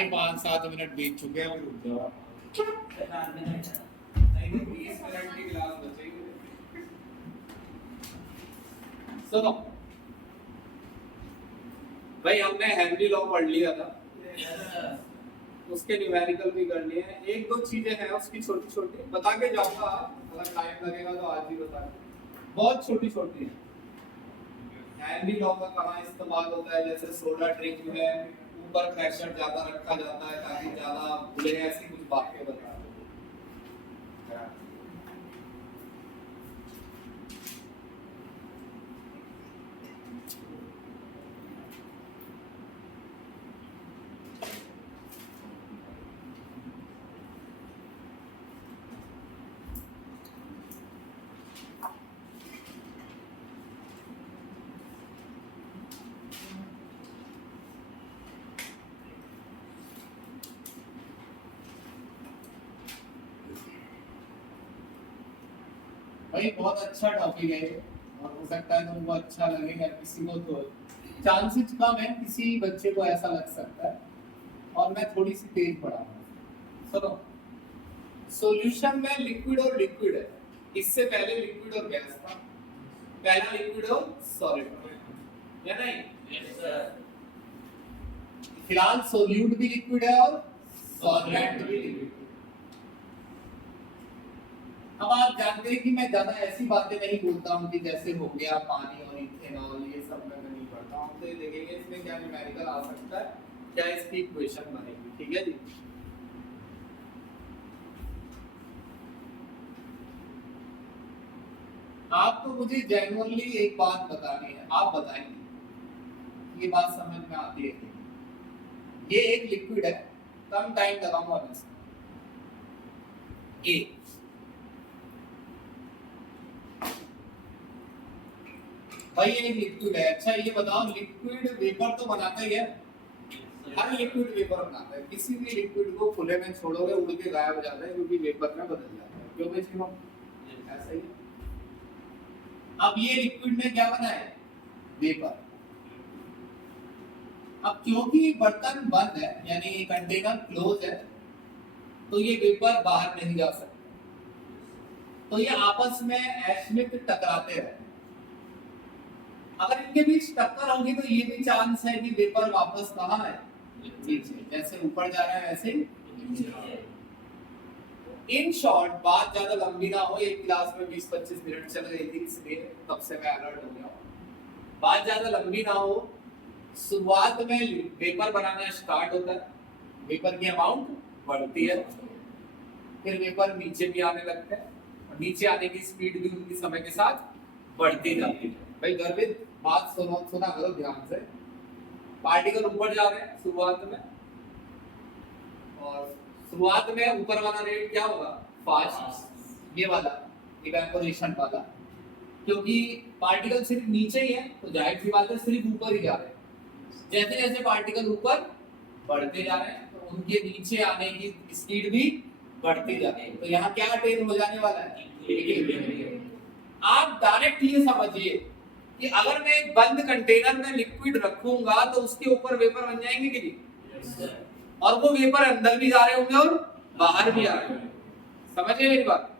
भाई 5-7 मिनट बीत चुके हैं, रुक जाओ। 20 मिनट की क्लास बचेगी। सुनो भाई, हमने हेनरी लॉ पढ़ लिया था, उसके न्यूमेरिकल भी कर लिए हैं। एक दो चीजें हैं उसकी छोटी छोटी, बता के जाऊंगा, अगर टाइम लगेगा तो आज ही बता। बहुत छोटी छोटी है। हेनरी लॉ का कहाँ इस्तेमाल होता है, जैसे सोडा ड्रिंक में ऊपर प्रेशर ज्यादा रखा जाता है ताकि ज्यादा खुले, ऐसी कुछ बातें बता। भाई बहुत अच्छा टॉपिक है और हो सकता है तुमको अच्छा लगेगा, किसी को तो चांसेस कम है, किसी बच्चे को ऐसा लग सकता है। और मैं थोड़ी सी तेज पढ़ाऊंगा। सुनो, सॉल्यूशन में लिक्विड और लिक्विड है, इससे पहले लिक्विड और गैस था, पहला लिक्विड और सॉलिड, या नहीं? Yes sir. फिलहाल सोल्यूट भी लिक्विड है और सॉल्वेंट भी लिक्विड। अब आप जानते हैं कि मैं ज्यादा ऐसी बातें नहीं बोलता हूँ कि जैसे हो गया पानी और इथेनॉल, ये सब मैं नहीं पढ़ता हूँ। तो ये देखेंगे इसमें क्या न्यूमेरिकल आ सकता है, क्या इसकी इक्वेशन बनेगी। ठीक है जी। आपको मुझे जेन्युइनली एक बात बतानी है, आप बताएंगे ये बात समझ में आती है कि ये एक लिक्विड है, कम टाइम लगाऊंगा मैं इसमें। ए भाई ये लिक्विड है। अच्छा ये बताओ, लिक्विड वेपर तो बनाता ही है, हर लिक्विड वेपर बनाता है। किसी भी लिक्विड को खुले में छोड़ोगे उड़ के गायब हो जाता है, क्योंकि वेपर में बदल जाता है। क्यों भाई जी? ऐसा ही। अब ये लिक्विड में क्या बना है? वेपर। अब क्योंकि बर्तन बंद है, यानी कंटेनर क्लोज है, तो ये वेपर बाहर नहीं जा सकता, तो ये आपस में एस्मित टकराते रहते हैं। अगर इनके बीच टक्कर होगी तो ये भी चांस है कि वेपर वापस कहाँ है? नीचे। जैसे ऊपर जा रहा है वैसे ही। इन शॉर्ट, बात ज्यादा लंबी ना हो, एक क्लास में 20-25 मिनट चल रही थी इसलिए तब से मैं अलर्ट हो गया हूँ। बात ज्यादा लंबी ना हो, शुरुआत में वेपर बनाना स्टार्ट होता है, वेपर की अमाउंट बढ़ती है, फिर वेपर नीचे भी आने लगते हैं, और नीचे आने की स्पीड भी उनकी समय के साथ बढ़ती जाती है। भाई गर्वित बात सुना करो ध्यान से। पार्टिकल ऊपर जा रहे हैं शुरुआत में, और शुरुआत में ऊपर वाला रेट क्या होगा? फास्ट, ये वाला इवेपोरेशन वाला, क्योंकि पार्टिकल सिर्फ नीचे ही है तो जाहिर सी बात है सिर्फ ऊपर ही जा रहे हैं। जैसे जैसे पार्टिकल ऊपर बढ़ते जा रहे हैं तो उनके नीचे आने की स्पीड भी बढ़ती जाती है। तो यहाँ क्या अटेन हो जाने वाला है? आप डायरेक्ट ये समझिए कि अगर मैं एक बंद कंटेनर में लिक्विड रखूंगा तो उसके ऊपर वेपर बन जाएंगे कि नहीं? और वो वेपर अंदर भी जा रहे होंगे और बाहर भी आ रहे होंगे। समझिए मेरी बात।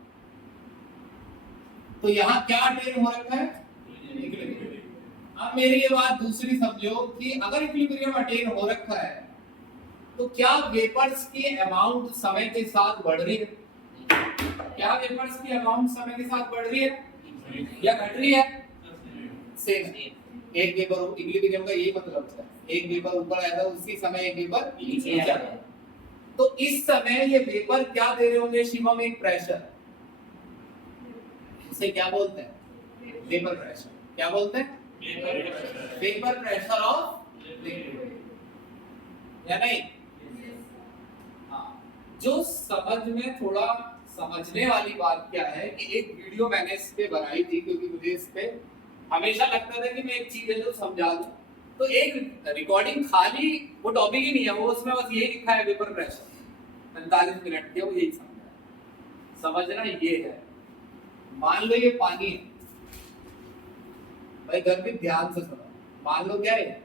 तो यहाँ क्या अटेन हो रखा है? अब मेरी ये बात दूसरी समझो कि अगर इक्विलिब्रियम अटेन हो रखा है तो क्या वेपर्स की अमाउंट समय के साथ बढ़ रही है? क्या वेपर्स की अमाउंट समय के साथ बढ़ रही है या घट रही है? सेम। एक वेपर इक्विलिब्रियम का यही मतलब है, एक वेपर ऊपर आएगा उसी समय एक वेपर नीचे जाएगा। तो इस समय ये वेपर क्या दे रहे होंगे शिवम? एक प्रेशर, उसे क्या बोलते हैं? Vapour pressure. क्या बोलते हैं? वेपर प्रेशर ऑफ लिक्विड, या नहीं? हाँ। जो समझ में थोड़ा समझने वाली बात क्या है कि एक वीडियो मैंने इस पे बनाई थी, क्योंकि मुझे इस पे हमेशा लगता था कि मैं एक चीज है जो समझा दूं, तो एक रिकॉर्डिंग खाली वो टॉपिक ही नहीं है, वो उसमें बस यही लिखा है वेपर प्रेशर, 45 मिनट के वो यही समझा। समझना ये है, मान लो ये पानी है भाई, गर्मी ध्यान से सुनो, मान लो क्या है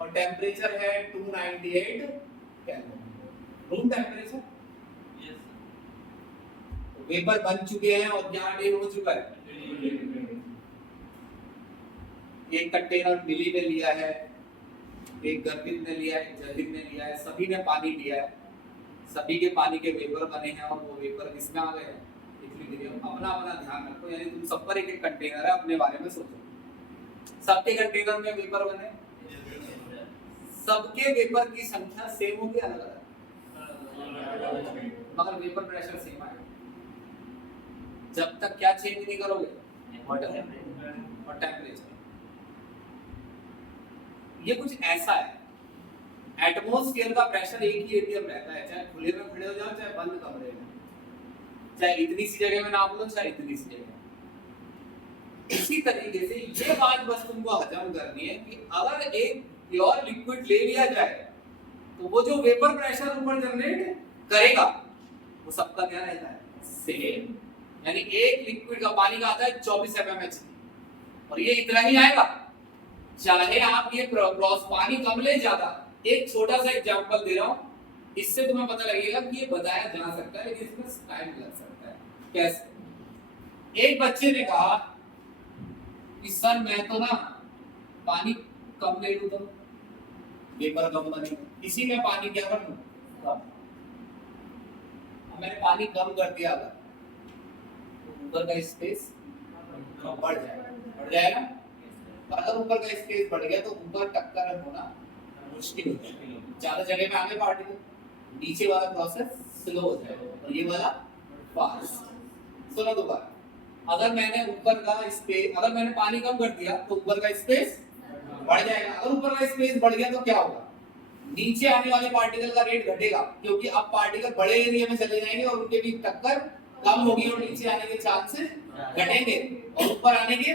और टेम्परेचर है 298 रूम टेम्परेचर। वेपर बन चुके हैं और क्या अटेन हो चुका है, एक कंटेनर मिली ने लिया है, एक गर्भित ने लिया है, एक जलित ने लिया है, सभी ने पानी लिया है, सभी के पानी के वेपर बने हैं और वो वेपर किसमें आ गए हैं, इक्विलिब्रियम। अपना अपना ध्यान रखो, यानी तुम सब पर एक एक कंटेनर है, अपने बारे में सोचो। सबके कंटेनर में वेपर बने, सबके वेपर की संख्या सेम होगी अलग अलग, मगर वेपर प्रेशर सेम आएगा जब तक क्या चेंज नहीं करोगे, वाटर और टेम्परेचर। ये कुछ ऐसा है, एटमॉस्फेयर का प्रेशर एक ही एटीएम रहता है, चाहे खुले में खड़े हो जाओ चाहे बंद कमरे में, चाहे इतनी सी जगह में नाप लो चाहे इतनी सी जगह। इसी तरीके से ये बात बस तुमको हजम करनी है कि अगर एक प्योर लिक्विड ले लिया जाए तो वो जो वेपर प्रेशर ऊपर जनरेट करेगा वो सबका क्या रहता है, सेम। यानी एक लिक्विड का पानी का आता है 24 mmHg और ये इतना ही आएगा, चाहे आप ये पानी कम ले ज्यादा। एक छोटा सा एग्जांपल दे रहा हूं, इससे तुम्हें पता लगेगा कि ये बताया जा सकता है लेकिन इसमें टाइम लग सकता है। कैसे? एक बच्चे ने कहा कि सर मैं तो ना पानी कम ले लूं तो वेपर कम बने, इसी में पानी क्या कर दूं कम। मैंने पानी कम कर दिया तो ऊपर का स्पेस बढ़ जाएगा। और अगर ऊपर का स्पेस बढ़ गया तो ऊपर टक्कर होना मुश्किल हो जाएगा, ज्यादा जगह में आगे पार्टिकल, नीचे वाला प्रोसेस स्लो हो जाएगा और ये वाला फास्ट। सुनो दोबारा, अगर मैंने ऊपर का स्पेस, अगर मैंने पानी कम कर दिया तो ऊपर का स्पेस बढ़ जाएगा। अगर ऊपर का स्पेस बढ़ गया तो क्या होगा, नीचे आने वाले पार्टिकल का रेट घटेगा, क्योंकि अब पार्टिकल बड़े एरिया में चले जाएंगे और उनके बीच टक्कर कम होगी और नीचे आने के चांसेस घटेंगे और ऊपर आने के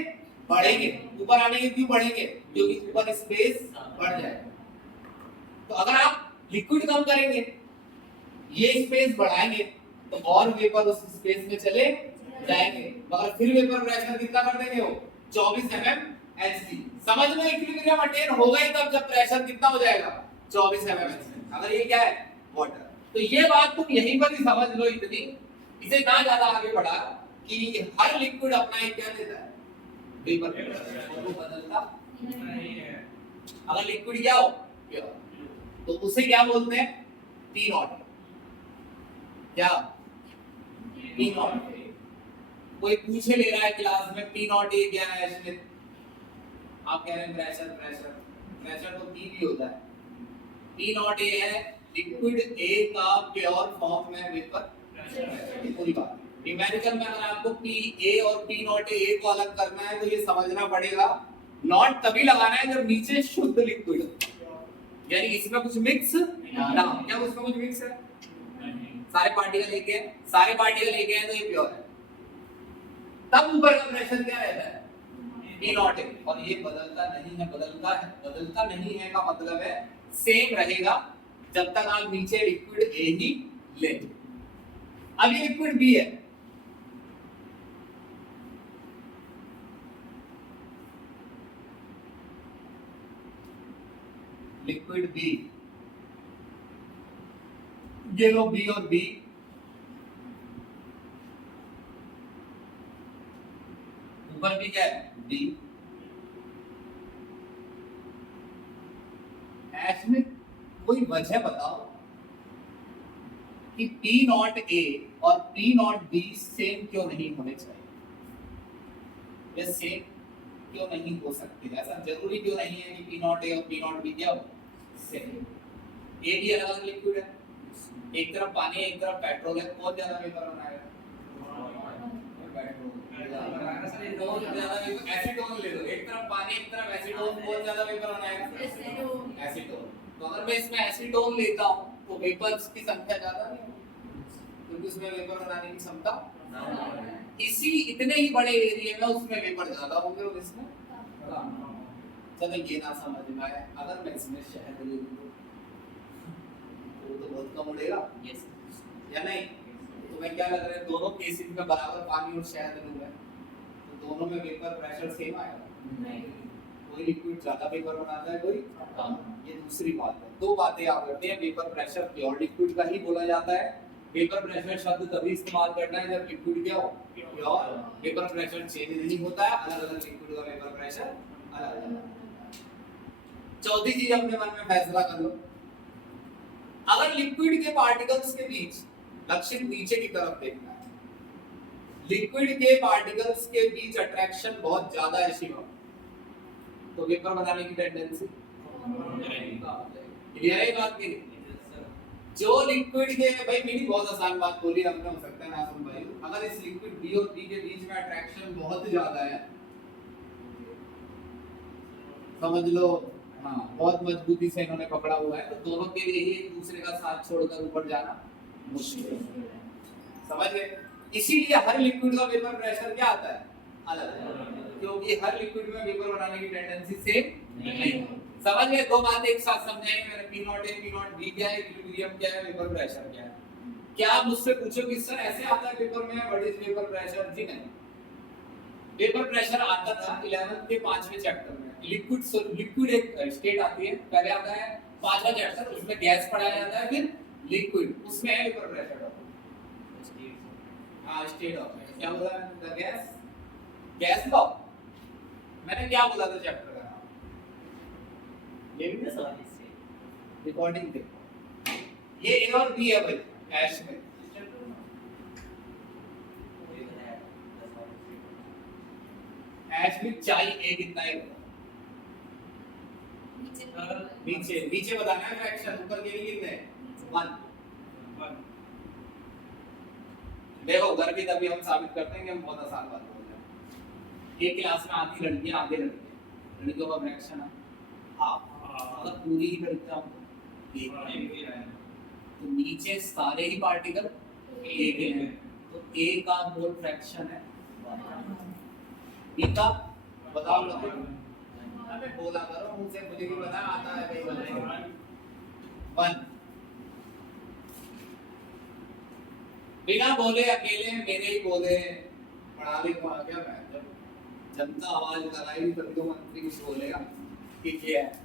बढ़ेंगे। ऊपर आने के क्यों बढ़ेंगे, क्योंकि ऊपर स्पेस बढ़ जाएगा। तो अगर आप लिक्विड कम करेंगे, ये स्पेस बढ़ाएंगे तो और वेपर उस स्पेस में चले जाएंगे, मगर फिर वेपर प्रेशर कितना कर देंगे हो, 24 mmHg। समझ में इक्विलिब्रियम अटेन होगा ही तब जब प्रेशर कितना हो जाएगा, 24 mmHg। अगर ये क्या है, वाटर। तो ये बात तुम यहीं पर ही समझ लो, इतनी, इसे ना ज्यादा आगे बढ़ा कि हर लिक्विड अपना एक क्या देता है, वेपर प्रेशर, वो बदलता नहीं है। अगर लिक्विड क्या हो, तो उसे क्या बोलते हैं, पी नॉट। क्या पी नॉट? कोई पूछे ले रहा है क्लास में पी नॉट ए क्या है, इसमें आप कह रहे हैं प्रेशर, प्रेशर तो पी भी होता है। पी नॉट ए है लिक्विड ए का प्योर फॉर्म में वेपर प्रेशर, पूरी बात। न्यूमेरिकल में अगर आपको पी ए और पी नॉट ए को अलग करना है तो ये समझना पड़ेगा, नॉट तभी लगाना है जब नीचे शुद्ध लिक्विड, यानी इसमें कुछ मिक्स ना। क्या उसमें कुछ मिक्स है, सारे पार्टिकल एक हैं, सारे पार्टिकल एक हैं तो ये प्योर है। तब ऊपर का प्रेशर क्या रहता है, पी नॉट ए, और ये बदलता नहीं है। बदलता नहीं है का मतलब है सेम रहेगा जब तक आप नीचे लिक्विड ए ही ले। अब ये लिक्विड बी है, लिक्विड बी, ये लो बी और बी, ऊपर भी क्या है, बी। इसमें कोई वजह बताओ कि पी नॉट ए और पी नॉट बी सेम क्यों नहीं होने चाहिए, ये सेम क्यों नहीं हो सकते? ऐसा जरूरी क्यों नहीं है कि पी नॉट ए और पी नॉट बी क्या हो, सेम? ये भी अलग अलग लिक्विड है, एक तरफ पानी है एक तरफ पेट्रोल है, कौन ज्यादा वेपर बनाएगा, पेट्रोल। एसीटोन ले लो, एक तरफ पानी एक तरफ एसीटोन, कौन ज्यादा वेपर बनाएगा, एसीटोन। तो अगर मैं इसमें एसीटोन लेता हूं तो वेपर्स की संख्या ज्यादा नहीं होगी क्योंकि उसमें वेपर बनाने की क्षमता इसी इतने ही बड़े एरिया में उसमें वेपर ज्यादा होंगे और इसमें कम। चलो ये ना समझ में आए, अगर मैं इसमें शहद ले लूं तो बहुत कम उड़ेगा, या नहीं? तो मैं क्या लग रहा है, दोनों केसेस में बराबर पानी और शहद लूंगा तो दोनों में वेपर प्रेशर सेम आएगा, नहीं कोई लिक्विड ज्यादा वेपर बनाता है, कोई कम। ये दूसरी बात है। दो बातें याद रखते हैं, वेपर प्रेशर प्योर लिक्विड का ही बोला जाता है। वेपर प्रेशर शब्द तभी इस्तेमाल करना है जब लिक्विड क्या हो, प्योर। वेपर प्रेशर चेंज नहीं होता है, अलग अलग लिक्विड का वेपर प्रेशर अलग अलग। चौथी चीज अपने मन में फैसला कर लो, अगर लिक्विड के पार्टिकल्स के बीच, लक्षित नीचे की तरफ देखना है, लिक्विड के पार्टिकल्स के बीच अट्रैक्शन बहुत ज्यादा ऐसी हो तो वेपर बनाने की टेंडेंसी क्लियर है बात की। जो लिक्विड के, भाई मेरी बहुत आसान बात बोली हमने, हो सकता है ना सुन भाई, अगर इस लिक्विड बी और बी के बीच में अट्रैक्शन बहुत ज्यादा है, समझ लो हाँ बहुत मजबूती से इन्होंने पकड़ा हुआ है, तो दोनों के लिए ही एक दूसरे का साथ छोड़कर ऊपर जाना मुश्किल है, समझ गए। इसीलिए हर लिक्विड का वेपर प्रेशर क्या आता है, अलग अलग, क्योंकि हर लिक्विड में वेपर बनाने की टेंडेंसी सेम नहीं। समझ गए, दो बातें एक साथ समझाएंगे मैंने, P naught A P naught B क्या है, इक्विलिब्रियम क्या है, वेपर प्रेशर क्या है। क्या आप मुझसे पूछोगे सर ऐसे आता है पेपर में, व्हाट इज वेपर प्रेशर? जी नहीं, वेपर प्रेशर आता था 11th के 5वें चैप्टर में। लिक्विड एक स्टेट आती है, पहले आता है 5वां चैप्टर, उसमें गैस पढ़ाया जाता है, फिर लिक्विड, उसमें है वेपर प्रेशर। हां स्टेट ऑफ क्या बोला मैंने, गैस लॉ। मैंने क्या बोला था चैप्टर का नाम, ये भी सवाल इससे रिकॉर्डिंग देखो, ये ए और बी है भाई ऐश में, ऐश में चाय ए कितना है, नीचे नीचे बताना है फ्रैक्शन, ऊपर के लिए कितने 1। देखो घर भी तभी हम साबित करते हैं कि हम बहुत आसान बात बोल रहे हैं। एक क्लास में आधी लड़कियां आधे लड़के, लड़कियों का फ्रैक्शन है हाफ, मतलब पूरी ही लड़कियां तो नीचे सारे ही पार्टिकल ए के हैं, तो ए का मोल फ्रैक्शन है, बी का बताओ लोग, अबे बोला करो मुझसे, मुझे भी पता आता है भाई 1। बिना बोले अकेले मेरे ही बोले पढ़ा ले को आ गया, मैं जब जनता आवाज लगाएगी तभी तो मंत्री कुछ बोलेगा कि क्या है।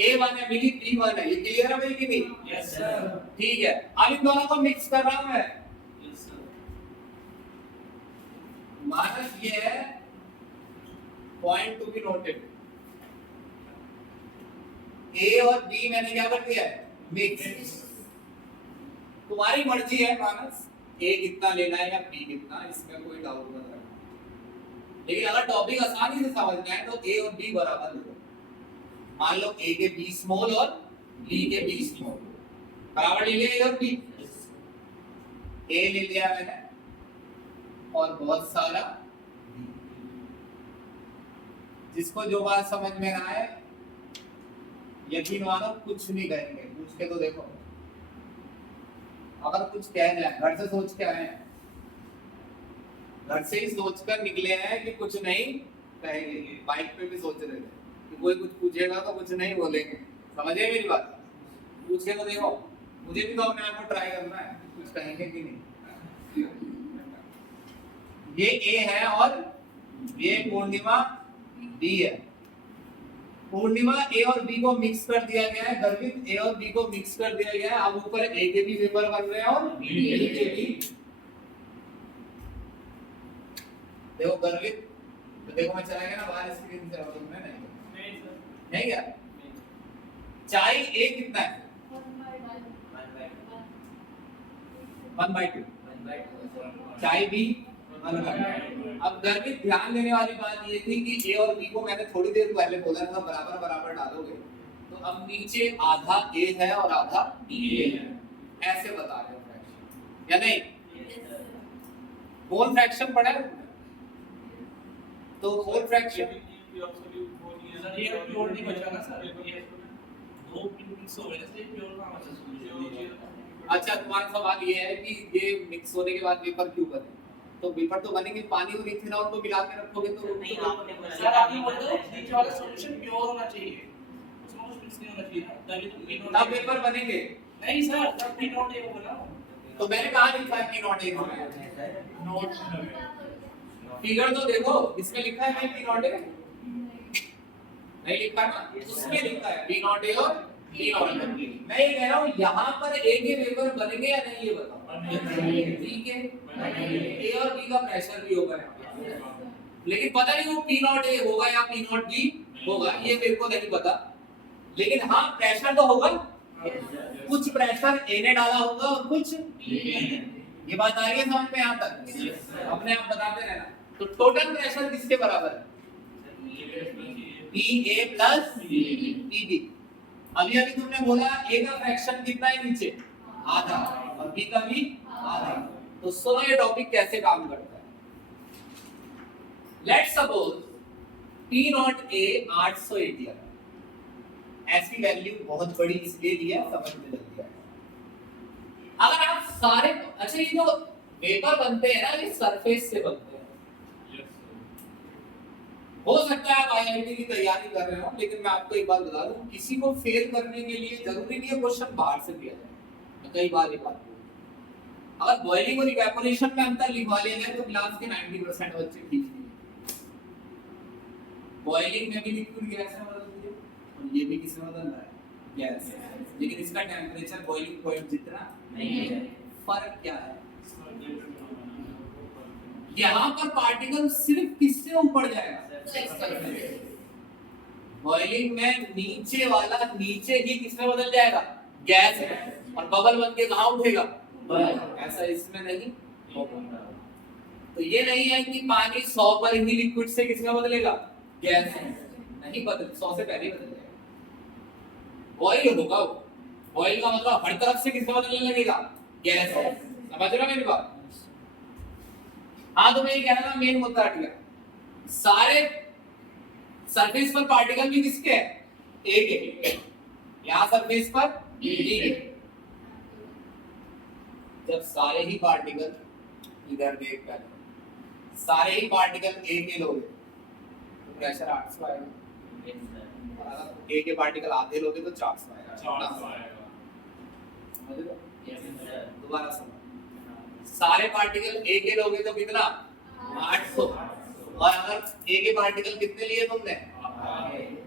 A1 है मिली B1 है, ये क्लियर है भाई कि नहीं? Yes sir. ठीक है, अब इन दोनों को मिक्स कर रहा हूं मैं। Yes sir. माइनस ये है point to be noted, A और B मैंने क्या कर दिया है मिक्स। तुम्हारी मर्जी है मानस A कितना लेना है या B कितना, इसमें कोई डाउट मत रखना, लेकिन अगर टॉपिक आसानी से समझना है तो A और B बराबर लो। मान लो A के B स्मॉल और B के B स्मॉल बराबर ले लिया, A और B, A ले लिया मैंने और बहुत सारा B। जिसको जो बात समझ में ना आए यकीन मानो कुछ नहीं कहेंगे, पूछ के तो देखो, अगर कुछ कह जाए घर से सोच के आए हैं, घर से ही सोचकर निकले हैं कि कुछ नहीं कहेंगे, बाइक पे भी सोच रहे थे कि कोई कुछ पूछेगा तो कुछ नहीं बोलेंगे, समझे मेरी बात? पूछ के तो देखो, मुझे भी तो अपने आप को ट्राई करना है कुछ कहेंगे कि नहीं। ये A है और ये पूर्णिमा B है, पूर्णिमा A और B को मिक्स कर दिया गया है, गर्वित A और B को मिक्स कर दिया गया है। अब ऊपर A के भी वेपर बन रहे हैं और B के भी। देखो गर्वित, तो देखो मैं चला गया ना बाहर स्क्रीन से, तुमने नहीं क्या? चाय A कितना है 1/2, चाय B 1/2। अब गर्वित ध्यान देने वाली बात ये थी कि A और B को मैंने थोड़ी देर पहले बोला था बराबर बराबर डालोगे, तो अब नीचे आधा A है और आधा B है, ऐसे बता रहे हो फ्रैक्शन या नहीं? मोल फ्रैक्शन पढ़ा है तो मोल फ्रैक्शन सर ये प्योर नहीं बचा ना सर, ये दो मिक्स हो गए इसलिए प्योर का बचा सॉल्यूशन। अच्छा तुम्हारा सवाल ये है कि ये मिक्स होने के बाद वेपर क्यों बने? तो वेपर तो बनेंगे, पानी और इथेनॉल को मिला के रखोगे तो नहीं आपने बोला सर, आपने बोला तो नीचे वाला सॉल्यूशन प्योर होना चाहिए, उसमें कुछ मिक्स नहीं होना चाहिए ना, तभी तो पी तब वेपर बनेंगे। नहीं सर, तब पी नॉट ए होगा ना। तो मैंने कहा लिखा है पी नॉट ए नोट, फिगर तो देखो इसमें लिखा है पी नॉट ए नहीं लिखा ना, उसमें लिखा है P नॉट ए और P नॉट बी। मैं ये कह रहा हूँ यहाँ पर ए के वेपर बनेंगे या नहीं, ये बताओ। ठीक है, ए और बी का प्रेशर भी होगा यहाँ पे, लेकिन पता नहीं वो P नॉट ए होगा या P नॉट बी होगा, ये मेरे को नहीं पता। लेकिन हाँ प्रेशर तो होगा, कुछ प्रेशर ए ने डाला होगा और कुछ बी ने। ये बात आ रही है समझ में यहाँ तक? अपने आप बताते रहना। तो टोटल प्रेशर किसके बराबर है? P A plus P B. अभी अभी तुमने बोला ए का फ्रैक्शन कितना है नीचे? आधा, और बी का भी आधा। तो सुनो ये टॉपिक कैसे काम करता है। लेट्स सपोज पी नॉट ए 880 है, ऐसी वैल्यू बहुत बड़ी इसलिए दी है, समझ में जल्दी आएगा। अगर आप सारे, अच्छा ये जो वेपर बनते हैं ना, ये सरफेस से बनते हैं। हो सकता है आप आईआईटी की तैयारी कर रहे हो, लेकिन मैं आपको एक बात बता दूं, किसी को फेल करने के लिए जरूरी नहीं है क्वेश्चन बाहर से दिया जाए। मैं कई बार ये बात बोलूं, अगर बॉइलिंग और इवेपोरेशन में अंतर लिखवा लिया जाए तो क्लास के 90% बच्चे ठीक नहीं। बॉइलिंग में भी लिक्विड गैस में बदल दिया, और ये भी किसमें बदल रहा है? गैस। लेकिन इसका टेंपरेचर बॉइलिंग पॉइंट जितना नहीं है। फर्क क्या है? यहाँ पर पार्टिकल सिर्फ किससे ऊपर जाएगा? बॉइलिंग में नीचे वाला नीचे ही किसमें बदल जाएगा? गैस है, और बबल बन के कहाँ उठेगा? ऐसा इसमें नहीं होगा। तो ये नहीं है कि पानी 100 पर ही लिक्विड से किसमें बदलेगा? गैस नहीं बदल, 100 से पहले ही बदल जाएगा। बॉइल होगा, बॉइल का मतलब हर तरफ से किसमें बदलने लगेगा? गैस। समझ रहे हो मेरी बात? हाँ, तो मैं ये कह रहा था मेन मुद्दा हट गया। सारे सरफेस पर पार्टिकल भी किसके हैं? ए के। यहाँ सरफेस पर बी के। जब सारे ही पार्टिकल, इधर देख कर, सारे ही पार्टिकल ए के लोगे तो प्रेशर 800 आएगा। ए के पार्टिकल आधे लोगे तो 400 आएगा। दोबारा सुनो, सारे पार्टिकल ए के लोगे तो कितना? 800। और अगर ए के पार्टिकल कितने लिए तुमने?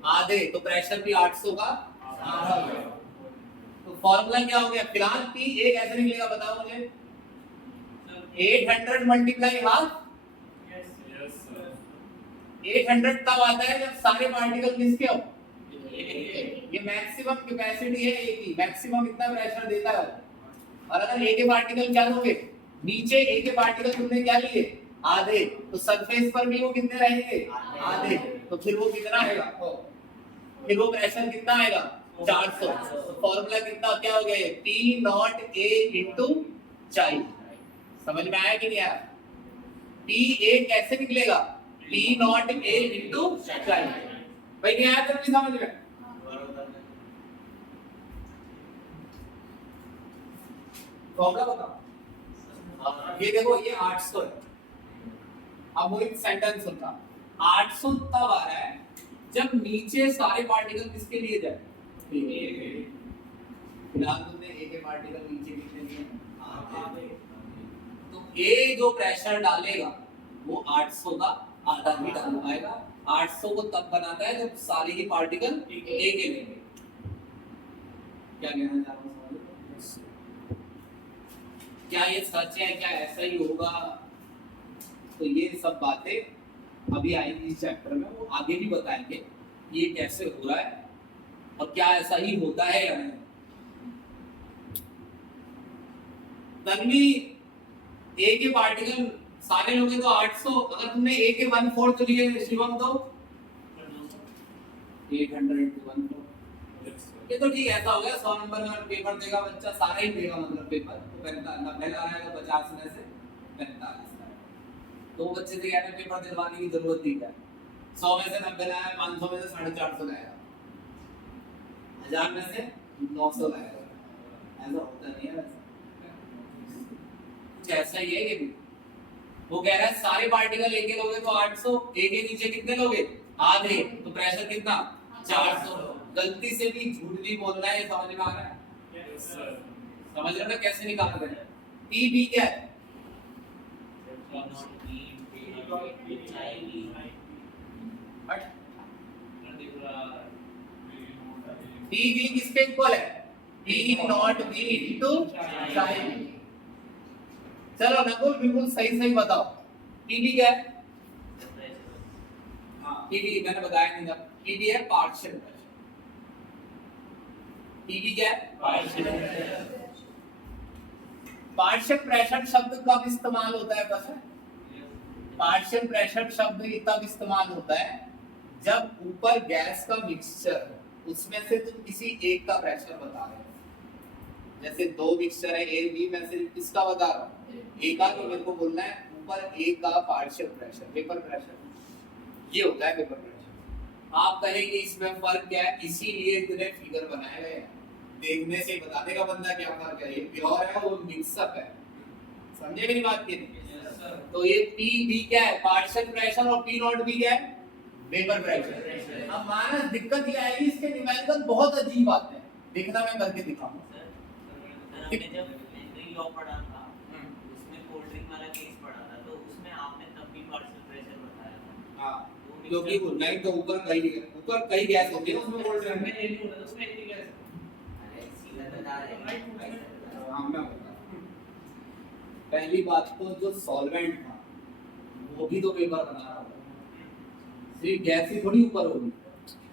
आधे, तो प्रेशर भी 800 का आधा हो गया। तो फॉर्मूला क्या हो गया? फिलहाल पी ए कैसे निकलेगा बताओ मुझे? 800 मल्टीप्लाई हाफ। 800 तब आता है जब सारे पार्टिकल किसके हो? ये मैक्सिमम कैपेसिटी है ए की, मैक्सिमम इतना प्रेशर देता है। और अगर ए के पार्टिकल क्या लोगे? नीचे ए के पार्टिकल तुमने क्या लिए? आधे, तो सरफेस पर भी वो कितने रहेंगे? आधे। तो फिर वो कितना आएगा? फिर वो प्रेशर कितना आएगा? 400। तो फॉर्मूला कितना क्या हो गया? पी नॉट ए इंटू चाई। समझ में आया कि नहीं आया? पी ए कैसे निकलेगा? पी नॉट ए इंटू चाई। भाई नहीं आया तो नहीं समझ में? फॉर्मूला बताओ। ये देखो, ये 800 है। अब वो एक सेंटेंस होता, 800 तब आ रहा है जब नीचे सारे पार्टिकल किसके लिए जाए? फिलहाल तुमने ए के पार्टिकल नीचे कितने लिए? आधे। तो ए जो प्रेशर डालेगा वो 800 का आधा ही डाल पाएगा। 800 को तब बनाता है जब सारे ही पार्टिकल ए के लेंगे। क्या कहना चाह रहा हूँ? क्या ये सच है? क्या ऐसा ही होगा? तो ये सब बातें अभी आएंगी इस चैप्टर में, वो आगे भी बताएंगे ये कैसे हो रहा है और क्या ऐसा ही होता है या नहीं। तन्वी, ए के पार्टिकल सारे लोगे तो 800, अगर तुमने ए के 1/4 लिए शिवम तो 800 into 1/4। ये तो ठीक है, ऐसा हो गया 100 नंबर में पेपर देगा बच्चा, सारा ही देगा मतलब पेपर, तो 90 ला आएगा 50 में से 45। तो बच्चे से कहते हैं पेपर दिलवाने की जरूरत नहीं है। 100 में से 90 लाया, 500 में से 450 लाया, 1000 में से 900 लाया। ऐसा होता नहीं है। कुछ ऐसा ही है ये भी। वो कह रहा है सारे पार्टिकल एक लोगे तो 800, एक के नीचे कितने लोगे? आधे, तो प्रेशर कितना? 400। गलती से भी झूठ भी बोलना है, समझ में आ रहा है? Yes sir. समझ रहे हो कैसे निकाल रहे हैं? पी बी क्या है? पी वी किसके इक्वल है? पी नॉट वी इनटू चाई वी। चलो नकुल बिल्कुल सही सही बताओ, पीवी क्या है? हाँ पीवी मैंने बताया नहीं था, पीवी है पार्शियल प्रेशर। पीवी क्या है? Partial pressure. पार्शियल प्रेशर शब्द कब इस्तेमाल होता है बस? पार्शियल प्रेशर शब्द तब इस्तेमाल होता है जब ऊपर गैस का मिक्सचर हो, उसमें से तुम किसी एक का प्रेशर बता रहे हो। जैसे दो मिक्सचर है ए बी, मैं सिर्फ किसका बता रहा हूँ? ए का, तो मेरे को बोलना है ऊपर ए का पार्शियल प्रेशर, वेपर प्रेशर, ये होता है वेपर प्रेशर। आप कहेंगे इसमें फर्क क्या है, इसीलिए इतने फिगर बनाए गए हैं, देखने से बता देगा बंदा क्या फर्क है, ये प्योर है वो मिक्सअप है। समझे मेरी बात की? तो ये पी बी क्या है? पार्शियल प्रेशर, और पी नॉट बी क्या है? Vapour pressure. अब मानस दिक्कत ये आएगी, इसके न्यूमेरिकल बहुत अजीब आते हैं, देखना मैं करके दिखाऊंगा। हमने जब एंट्री लॉ पढ़ा था, उसमें कोल्ड ड्रिंक वाला केस पढ़ा था, तो उसमें आपने तब भी पार्शियल प्रेशर बताया था। हां, क्योंकि वो नहीं तो ऊपर कई गैस होती है उसमें कोल्ड ड्रिंक में, ये नहीं होता उसमें एक ही गैस। अरे सीधा बता रहे हैं। हाँ मैं बता। पहली बात तो जो सॉल्वेंट था वो भी तो वेपर बना रहा था, सिर्फ गैस ही थोड़ी ऊपर होगी,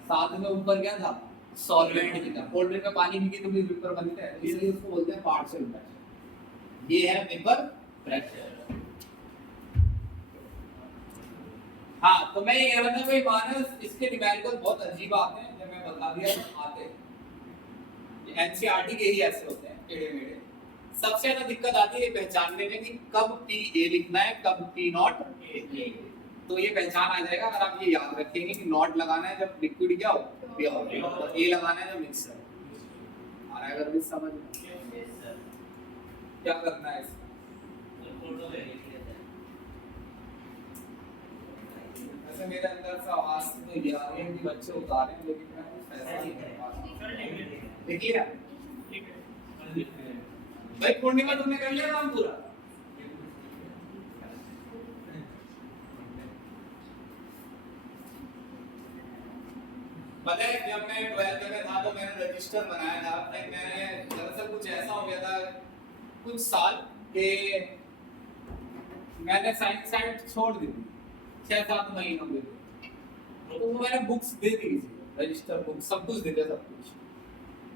साथ में ऊपर क्या था? सॉल्वेंट भी था। कोल्ड ड्रिंक में पानी भी तो भी वेपर बनता है, इसलिए उसको बोलते हैं पार्शियल प्रेशर। ये है वेपर प्रेशर। हाँ तो मैं ये कह रहा था भाई मानस, इसके न्यूमेरिकल बहुत अजीब आते हैं, जब मैं बता दिया आते हैं, ये एनसीईआरटी के ही ऐसे होते हैं टेढ़े मेढ़े। सबसे ज्यादा दिक्कत आती है पहचानने में कि कब पी ए लिखना है, कब पी नॉट ए। तो ये पहचान आ जाएगा अगर आप ये याद रखेंगे कि नॉट लगाना है जब लिक्विड क्या हो, प्योर, और ए लगाना है जब मिक्सर। आ रहा है अगर भी समझ में? क्या करना है इसका? वैसे मेरे अंदर से आवाज तो ये आ रही है कि बच्चे उतारे, लेकिन मैं कुछ फैसला नहीं कर पा रहा। देखिए भाई पूर्णिमा तुमने कर लिया काम पूरा? पता है जब मैं 12th में था तो मैंने रजिस्टर बनाया था, लाइक मैंने दरअसल कुछ ऐसा हो गया था कुछ साल के, मैंने साइंस साइड छोड़ दी थी 6-7 महीनों में, तो मैंने बुक्स दे दी थी, रजिस्टर बुक सब कुछ दे दिया, सब कुछ।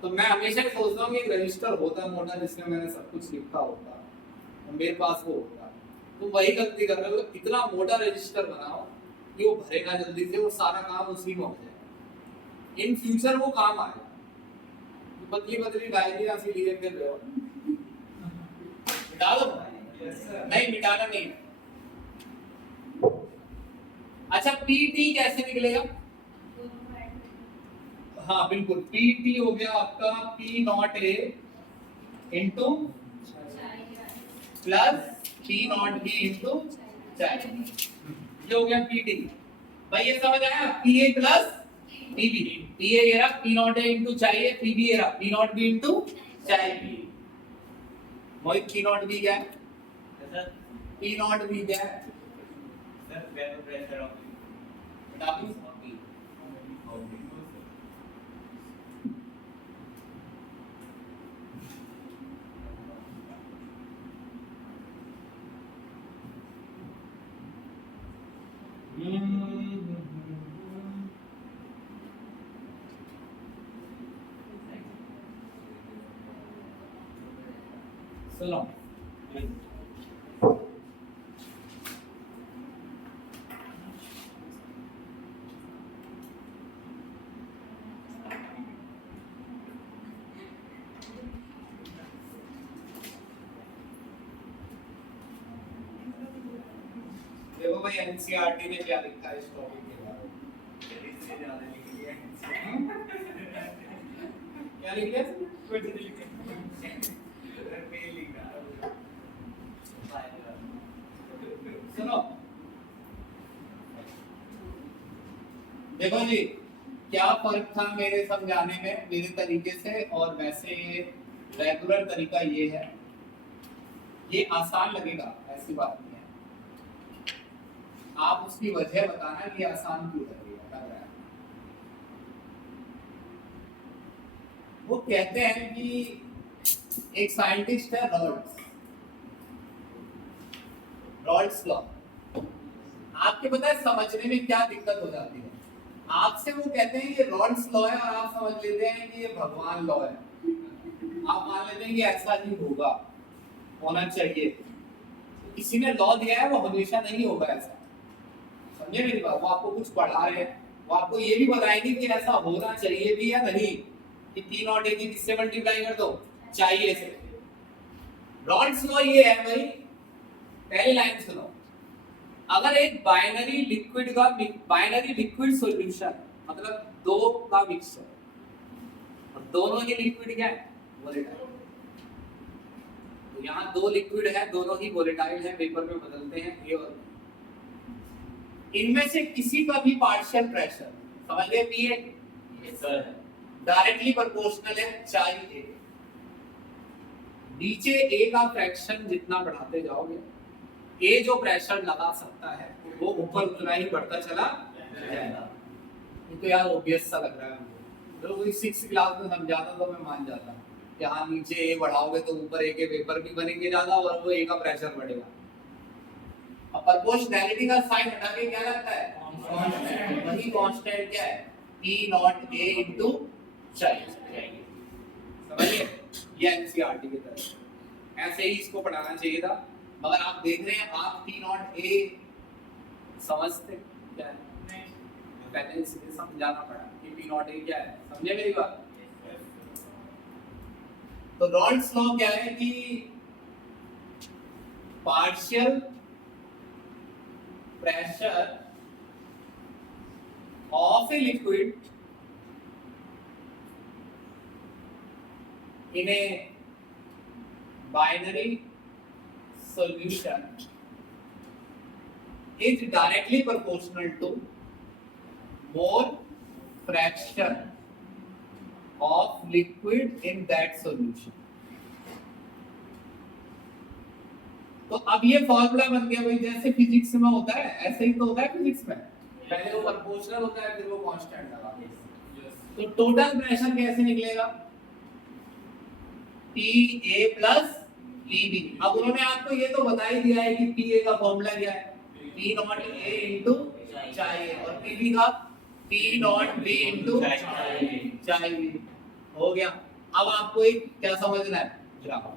तो मैं हमेशा सोचता हूँ कि एक रजिस्टर होता मोटा जिसमें मैंने सब कुछ लिखा होता, तो मेरे पास वो होता। तो वही गलती कर रहे हो, इतना मोटा रजिस्टर बनाओ कि वो भरेगा जल्दी से, वो सारा काम उसी में हो जाए, इन फ्यूचर वो काम आएगा। तो पतली पतली डायरी ऐसी लिए फिर रहे हो, मिटा दो। नहीं मिटाना नहीं। अच्छा पीटी कैसे निकलेगा? हाँ बिल्कुल, पीटी हो गया आपका P naught A into plus P naught B into chi, ये हो गया पीटी। भाई ये समझ आया? P A plus PB, P A ये रहा पी नॉट ए इंटू चाय ए, पीबी ये रहा P naught B into chi B. Mohit P naught B क्या है? सर पी नॉट बी क्या है? सर वेपर प्रेशर ऑफ बता दो। सुनो देखो भाई एनसीईआरटी ने क्या लिखा है इस टॉपिक के बारे में, इससे ज्यादा लिख लिया क्या लिख लिया? कुछ नहीं लिखा। सुनो देखो जी, क्या फर्क था मेरे समझाने में, मेरे तरीके से और वैसे रेगुलर तरीका ये है, ये आसान लगेगा ऐसी बात नहीं है, आप उसकी वजह बताना कि आसान क्यों लग रहा है। वो कहते हैं कि एक साइंटिस्ट है रॉल्ड्स लॉ। आपके पता है समझने में क्या दिक्कत हो जाती है? आपसे वो कहते हैं ये रॉल्ड्स लॉ है और आप समझ लेते हैं कि ये भगवान लॉ है। आप मान लेते हैं कि ऐसा ही होगा, होना चाहिए। किसी ने लॉ दिया है, वो हमेशा नहीं होगा ऐसा। समझे मेरी बात? वो आपको कुछ पढ़ा रहे हैं, वो आपको ये भी बताएंगे कि ऐसा होना चाहिए भी या नहीं, कि P नॉट A की किससे मल्टीप्लाई कर दो, चाहिए से। रॉल्ड्स लॉ ये है भाई, पहली लाइन सुनो। अगर एक बाइनरी लिक्विड सॉल्यूशन मतलब दो का मिक्सचर, और दोनों ही लिक्विड क्या है, वोलेटाइल। तो यहाँ दो लिक्विड है, दोनों ही वोलेटाइल है, पेपर में बदलते हैं A और B। इनमें से किसी का भी पार्शियल प्रेशर, समझ गए, P है, डायरेक्टली प्रोपोर्शनल है चाहिए A। नीचे A का फ्रैक्शन जितना बढ़ाते जाओगे, A जो प्रेशर लगा सकता है वो ऊपर उतना ही बढ़ता चला जाएगा। ये तो यार ऑब्वियस सा लग रहा है मुझे, तो कोई 6 क्लास में समझाता तो मैं मान जाता कि हाँ नीचे A बढ़ाओगे तो ऊपर A के पेपर भी बनेंगे ज्यादा और वो A का प्रेशर बढ़ेगा। अब प्रोपोर्शनैलिटी का साइन हटा के क्या लगता है, कांस्टेंट। वही कांस्टेंट क्या है, P नॉट A इनटू चाहिए। समझिए, ये एनसीईआरटी की तरह ऐसे ही इसको पढ़ाना चाहिए था, मगर आप देख रहे हैं आप P नॉट A समझते क्या है? पहले इसे समझाना पड़ा कि P नॉट A क्या है। समझे मेरी बात? तो रॉल्ड्स लॉ क्या है कि partial pressure of a liquid in a binary solution is directly proportional to mole fraction of liquid in that solution। तो अब ये फॉर्मूला बन गया भाई, जैसे फिजिक्स में होता है ऐसे ही तो होता है फिजिक्स में, पहले वो प्रोपोर्शनल होता है फिर वो कांस्टेंट लगा। तो टोटल प्रेशर कैसे निकलेगा, PA प्लस PB। अब उन्होंने आपको ये तो बता ही दिया है कि PA का फॉर्मूला क्या है, P नॉट A इनटू चाहिए, और PB का P नॉट B इनटू चाहिए। हो गया। अब आपको एक क्या समझना है, ग्राफ।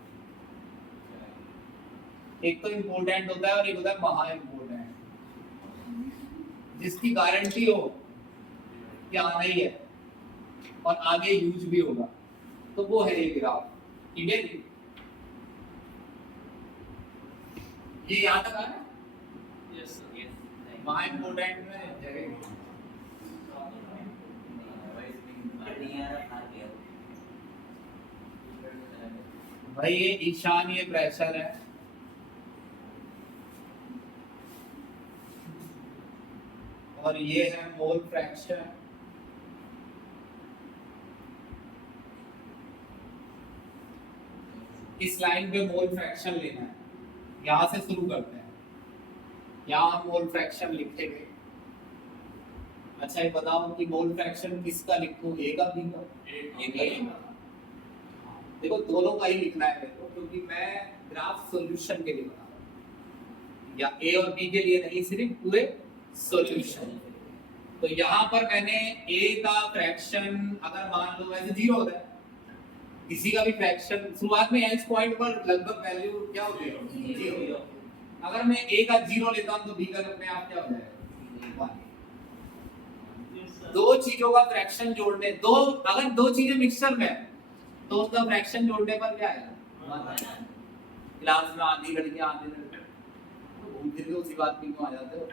एक तो इम्पोर्टेंट होता है और एक होता है महा इम्पोर्टेंट, जिसकी गारंटी हो कि आना ही है और आगे यूज भी होगा, तो वो है ये ग्राफ। ठीक है जी, ये यहाँ तक आया। Yes sir. महा इम्पोर्टेंट में जगह भाई ये ईशान, ये प्रेशर है, और ये है मोल फ्रैक्शन। इस लाइन पे मोल फ्रैक्शन लेना है, यहां से शुरू करते हैं। यहां हम मोल फ्रैक्शन लिखेंगे। अच्छा ये बताओ कि मोल फ्रैक्शन किसका लिखूं, A का B का? A का। देखो दोनों का ही लिखना है मेरे को, क्योंकि मैं ग्राफ सॉल्यूशन के लिए बना रहा हूं, या A और B के लिए नहीं, सिर्फ पूरे सॉल्यूशन। तो यहाँ पर मैंने A का फ्रैक्शन अगर मान लो वैसे 0 होता है, किसी का भी फ्रैक्शन शुरुआत में एच पॉइंट पर लगभग वैल्यू क्या होती है, 0। अगर मैं A का 0 लेता हूँ तो B का अपने आप क्या हो जाएगा, 1। दो चीजों का फ्रैक्शन जोड़ने, अगर दो चीजें मिक्सचर में तो उसका फ्रैक्शन जोड़ने पर क्या आएगा, 1। क्लास में आधी लड़कियां आधे लड़के घूम फिर के उसी बात पे क्यों आ जाते हो?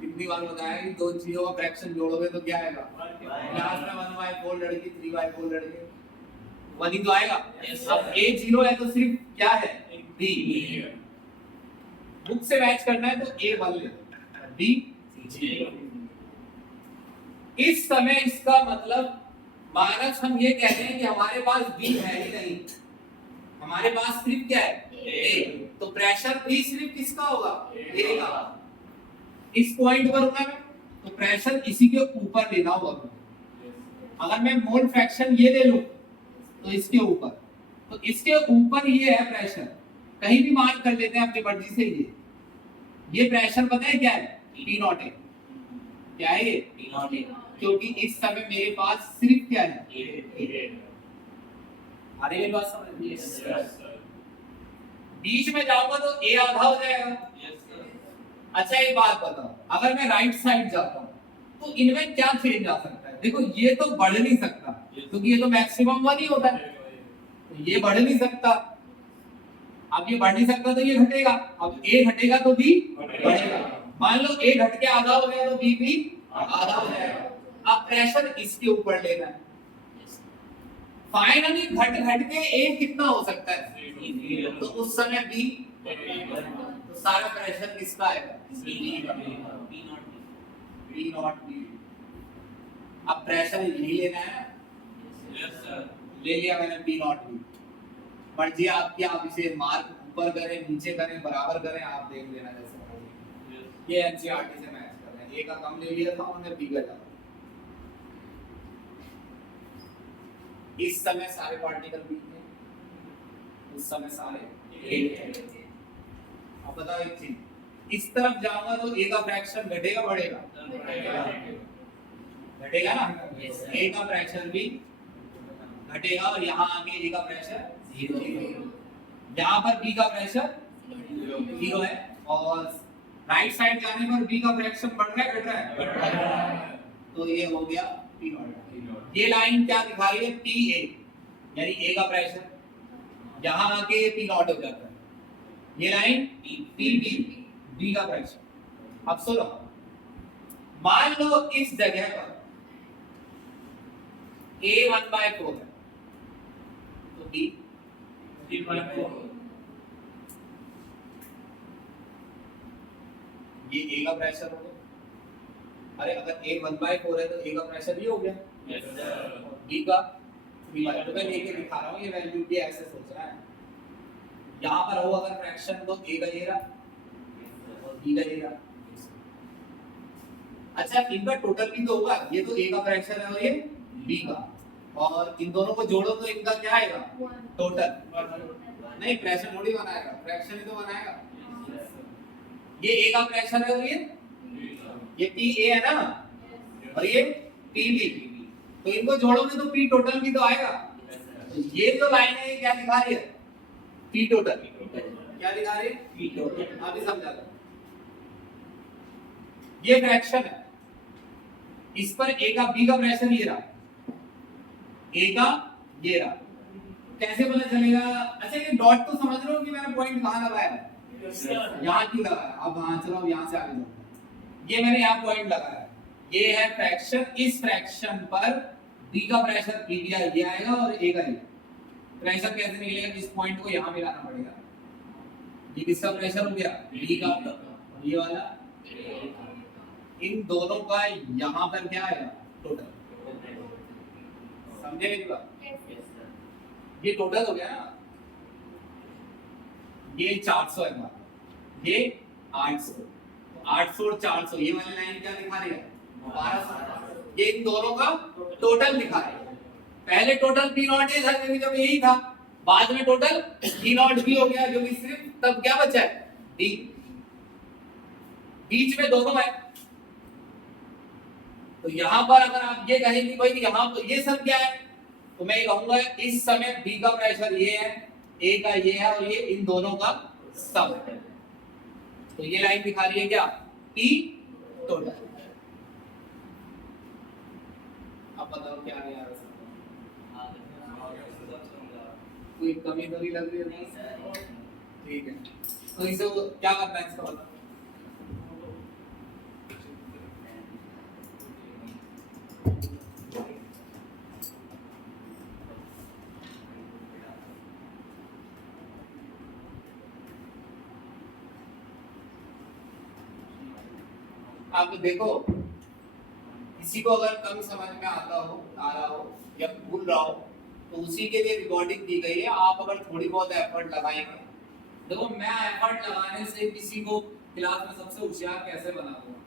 कितनी बार बताया कि दो चीजों का फ्रैक्शन जोड़ोगे तो क्या आएगा, क्लास में 1/4 लड़की 3/4 लड़के, 1 ही तो आएगा। अब A 0 है तो सिर्फ क्या है, B। बुक से मैच करना है तो A 1 ले लो, B 0। इस समय इसका मतलब मानस हम ये कहते हैं कि हमारे पास B है ही नहीं, हमारे पास सिर्फ क्या है, A। तो प्रेशर भी सिर्फ किसका होगा, A का। इस पॉइंट पर होगा मैं, तो प्रेशर इसी के ऊपर लेना होगा। अगर मैं मोल फ्रैक्शन ये ले लूं तो इसके ऊपर, तो इसके ऊपर ये है प्रेशर, कहीं भी मार्क कर लेते हैं अपनी मर्जी से। ये प्रेशर पता है क्या है? पी नॉट है। क्या है ये? पी नॉट है। क्योंकि इस समय मेरे पास सिर्फ क्या है? अरे ये बात समझ में? Yes sir. बीच में जाऊंगा तो ए आधा हो जाएगा। Yes sir. अच्छा एक बात बताओ, अगर मैं राइट साइड जाता हूँ तो इनमें क्या चेंज आ सकता है? देखो ये तो बढ़ नहीं सकता क्योंकि ये तो मैक्सिमम 1 ही होता है, तो ये बढ़ नहीं सकता। अब ये बढ़ नहीं सकता तो ये घटेगा, अब ए घटेगा तो बी बढ़ेगा। मान लो ए घट के आधा हो गया तो बी भी आधा हो जाएगा। अब प्रेशर इसके ऊपर लेना है, फाइनली घट घट के ए कितना हो सकता है? तो उस समय बी, तो सारा प्रेशर किसका आएगा? B naught B. अब प्रेशर यही लेना है, यस सर। ले लिया मैंने बी नॉट बी। मर्जी आपकी, आप इसे मार्क ऊपर करें नीचे करें बराबर करें, आप देख लेना जैसे करोगे। ये एनसीईआरटी से मैच कर रहे हैं, ए का कम ले लिया था उन्होंने बी का ज्यादा। इस समय सारे पार्टिकल बी थे, उस समय सारे ए थे। अब बताओ एक चीज, इस तरफ जाऊंगा तो ए का फ्रैक्शन घटेगा बढ़ेगा? घटेगा ना। ए का प्रेशर भी घटेगा और यहाँ आके ए का प्रेशर 0, यहाँ पर बी का प्रेशर 0 है, और राइट साइड जाने पर बी का फ्रैक्शन बढ़ रहा है घट रहा है? तो ये हो गया पी नॉट। ये लाइन क्या दिखा रही है? पी ए, यानी ए का प्रेशर, यहाँ आके पी नॉट हो जाता है। ये लाइन पी बी, बी का प्रेशर। अब सुनो, मान लो इस जगह पर A 1/4 है तो B 3/4। ये A का प्रेशर हो गया। अरे अगर A 1/4 है तो A का प्रेशर ये हो गया। Yes sir. B का 3/4। तो मैं लेके दिखा रहा हूँ, ये वैल्यू भी ऐसे सोच रहा है। यहाँ पर हो अगर फ्रैक्शन तो A का ये रहा और B का ये रहा। अच्छा इनका टोटल भी तो होगा, ये तो A का फ्रैक्शन है और ये B का, और इन दोनों को जोड़ो तो इनका क्या आएगा? टोटल। नहीं प्रेशर थोड़ी बनाएगा, फ्रैक्शन ही तो बनाएगा। ये A का प्रेशर है और ये PA है ना, और ये PB, तो इनको जोड़ोगे तो P टोटल भी तो आएगा। तो ये जो लाइन है ये क्या दिखा रही है? P total. क्या दिखा रही है? P total. अभी समझा दो, ये फ्रैक्शन है, इस पर A का B का प्रेशर ये रहा, A का ये रहा, कैसे पता चलेगा? अच्छा ये डॉट तो समझ रहे हो कि मैंने पॉइंट कहाँ लगाया है? यहाँ क्यों लगाया? अब हाँ चलो यहाँ से आगे जाओ। ये मैंने यहाँ पॉइंट लगाया, ये है फ्रैक्शन, इस फ्रैक्शन पर B का प्रेशर P दिया ये आएगा और A का ये प्रेशर कैसे निकलेगा? इस पॉइंट को यहाँ मिलाना पड़ेगा। ये किसका प्रेशर हो गया? B का, और ये वाला इन दोनों का यहाँ पर क्या आएगा? टोटल। समझे मेरी बात? ये टोटल हो गया ना, ये 400 है हमारा, ये 800, तो 800 और 400 ये वाली लाइन क्या दिखा रही है? 1200। ये इन दोनों का टोटल दिखा रही है। पहले टोटल P नॉट ए था क्योंकि जब यही था, बाद में टोटल P नॉट भी हो गया क्योंकि सिर्फ तब क्या बचा है? D, बीच में दोनों है। तो यहाँ पर अगर आप ये कहें कि भाई यहाँ पर ये सब क्या है, तो मैं ये कहूंगा इस समय B का प्रेशर ये है, A का ये है, और ये इन दोनों का सम है। तो ये लाइन दिखा रही है क्या? P total. अब बताओ क्या आ रहा है? कोई कमी तो नहीं लग रही है? नहीं सर। ठीक है, तो इसे क्या करना है इसका बताओ। आप देखो, किसी को अगर कम समझ में आता हो, आ रहा हो या भूल रहा हो तो उसी के लिए रिकॉर्डिंग दी गई है। आप अगर थोड़ी बहुत एफर्ट लगाएंगे, देखो मैं एफर्ट लगाने से किसी को क्लास में सबसे होशियार कैसे बना दूंगा,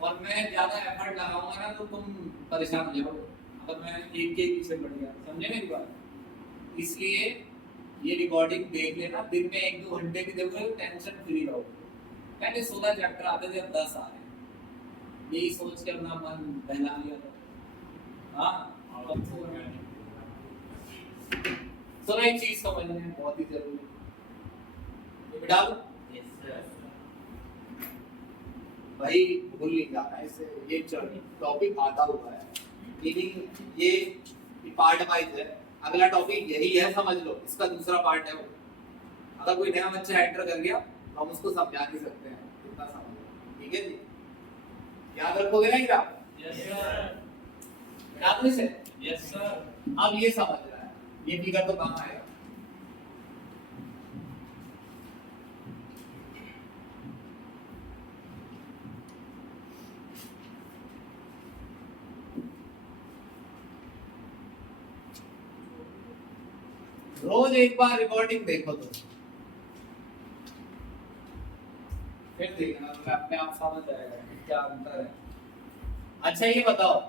और मैं ज्यादा एफर्ट लगाऊंगा ना तो तुम परेशान हो जाओगे। मतलब मैं एक के पीछे बढ़ गया, समझे मेरी बात? इसलिए ये रिकॉर्डिंग देख लेना, दिन में 1-2 घंटे भी देखोगे टेंशन फ्री रहोगे। पहले 16 चैप्टर आते थे, अब 10 आ रहे हैं, यही सोच के अपना मन बहला लिया था। हाँ, सुनो एक चीज समझना है, बहुत ही जरूरी है, बिठा दो यस सर भाई, भूल नहीं जाना इसे। ये टॉपिक आधा हुआ है, मीनिंग ये पार्ट वाइज है, अगला टॉपिक यही है, समझ लो, इसका दूसरा पार्ट है वो। अगर कोई नया बच्चा एंटर कर गया तो हम उसको समझा नहीं सकते हैं, कितना समझ लो, ठीक है जी? याद रखोगे ना ग्राफ? यस सर याद नहीं से? यस सर अब ये समझ रहा है, ये फिगर तो काम आएगा। रोज एक बार रिकॉर्डिंग देखो तो फिर देखना, तो अपने आप समझ आएगा कि क्या अंतर है। अच्छा ये बताओ,